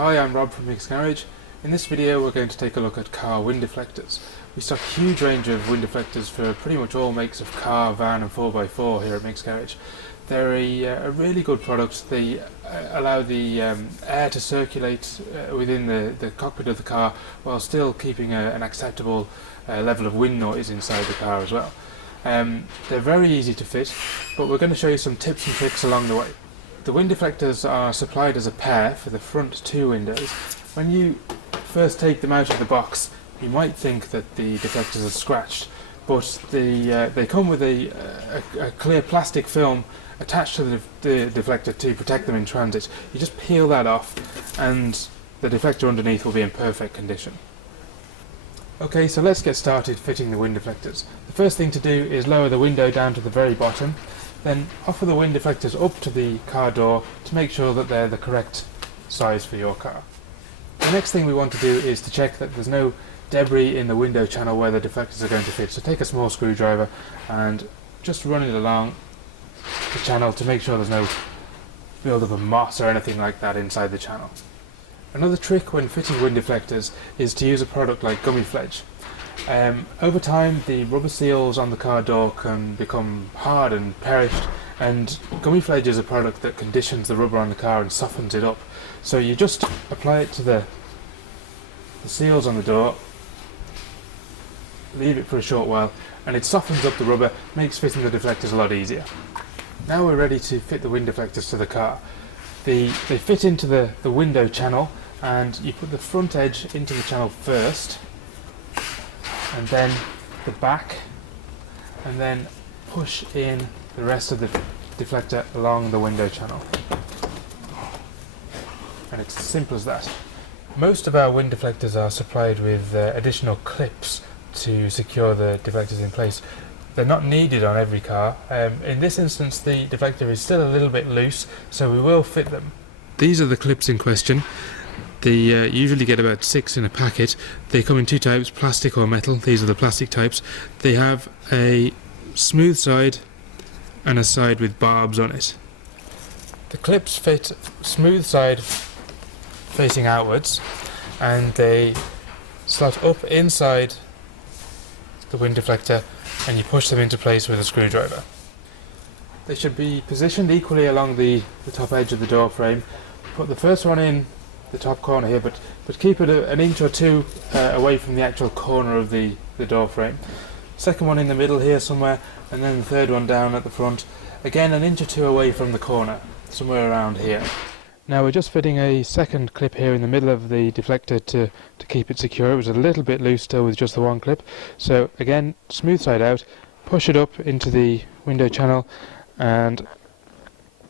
Hi, I'm Rob from MicksGarage. In this video we're going to take a look at car wind deflectors. We stock a huge range of wind deflectors for pretty much all makes of car, van and 4x4 here at MicksGarage. They're a really good product. They allow the air to circulate within the cockpit of the car while still keeping an acceptable level of wind noise inside the car as well. They're very easy to fit, but we're going to show you some tips and tricks along the way. The wind deflectors are supplied as a pair for the front two windows. When you first take them out of the box, you might think that the deflectors are scratched, but they come with a clear plastic film attached to the deflector to protect them in transit. You just peel that off and the deflector underneath will be in perfect condition. Okay, so let's get started fitting the wind deflectors. The first thing to do is lower the window down to the very bottom. Then offer the wind deflectors up to the car door to make sure that they're the correct size for your car. The next thing we want to do is to check that there's no debris in the window channel where the deflectors are going to fit. So take a small screwdriver and just run it along the channel to make sure there's no build-up of moss or anything like that inside the channel. Another trick when fitting wind deflectors is to use a product like gummy fledge. Over time the rubber seals on the car door can become hard and perished, and gummy fledge is a product that conditions the rubber on the car and softens it up. So you just apply it to the seals on the door, leave it for a short while, and it softens up the rubber, makes fitting the deflectors a lot easier. Now we're ready to fit the wind deflectors to the car. They fit into the window channel, and you put the front edge into the channel first, and then the back, and then push in the rest of the deflector along the window channel. And it's as simple as that. Most of our wind deflectors are supplied with additional clips to secure the deflectors in place. They're not needed on every car. In this instance the deflector is still a little bit loose, so we will fit them. These are the clips in question. They usually get about 6 in a packet. They come in two types, plastic or metal. These are the plastic types. They have a smooth side and a side with barbs on it. The clips fit smooth side facing outwards, and they slot up inside the wind deflector, and you push them into place with a screwdriver. They should be positioned equally along the top edge of the door frame. Put the first one in the top corner here, but keep it an inch or two away from the actual corner of the door frame. Second one in the middle here somewhere, and then the third one down at the front, again an inch or two away from the corner, somewhere around here. Now we're just fitting a second clip here in the middle of the deflector to keep it secure. It was a little bit loose still with just the one clip, so again smooth side out, push it up into the window channel and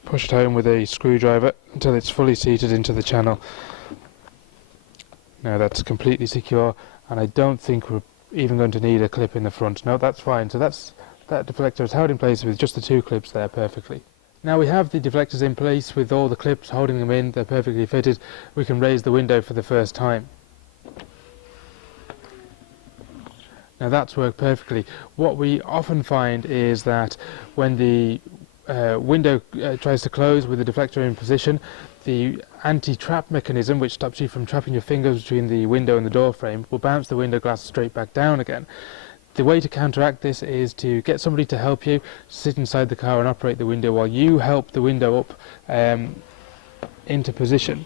push it home with a screwdriver until it's fully seated into the channel. Now that's completely secure, and I don't think we're even going to need a clip in the front. No, that's fine. So that deflector is held in place with just the two clips there perfectly. Now we have the deflectors in place with all the clips holding them in, they're perfectly fitted. We can raise the window for the first time. Now that's worked perfectly. What we often find is that when the window tries to close with the deflector in position, the anti-trap mechanism, which stops you from trapping your fingers between the window and the door frame, will bounce the window glass straight back down again. The way to counteract this is to get somebody to help you sit inside the car and operate the window while you help the window up into position.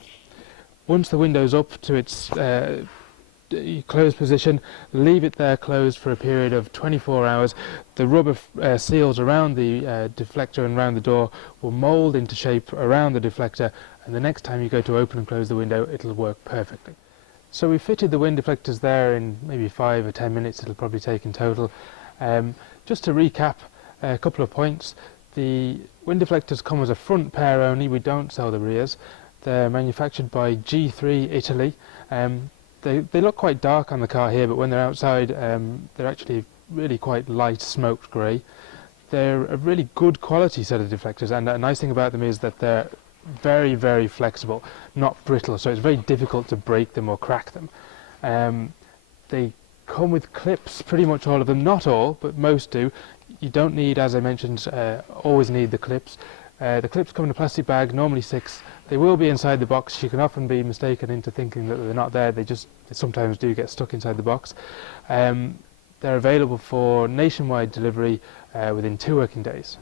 Once the window's up to its closed position, leave it there closed for a period of 24 hours. The rubber seals around the deflector and around the door will mould into shape around the deflector, and the next time you go to open and close the window it'll work perfectly. So we fitted the wind deflectors there in maybe 5 or 10 minutes it'll probably take in total. Just to recap a couple of points, the wind deflectors come as a front pair only, we don't sell the rears. They're manufactured by G3 Italy. They look quite dark on the car here, but when they're outside they're actually really quite light smoked grey. They're a really good quality set of deflectors, and a nice thing about them is that they're very, very flexible, not brittle, so it's very difficult to break them or crack them. They come with clips, pretty much all of them, not all, but most do. You don't need, as I mentioned, always need the clips. The clips come in a plastic bag, normally 6. They will be inside the box. You can often be mistaken into thinking that they're not there. They sometimes do get stuck inside the box. They're available for nationwide delivery within 2 working days.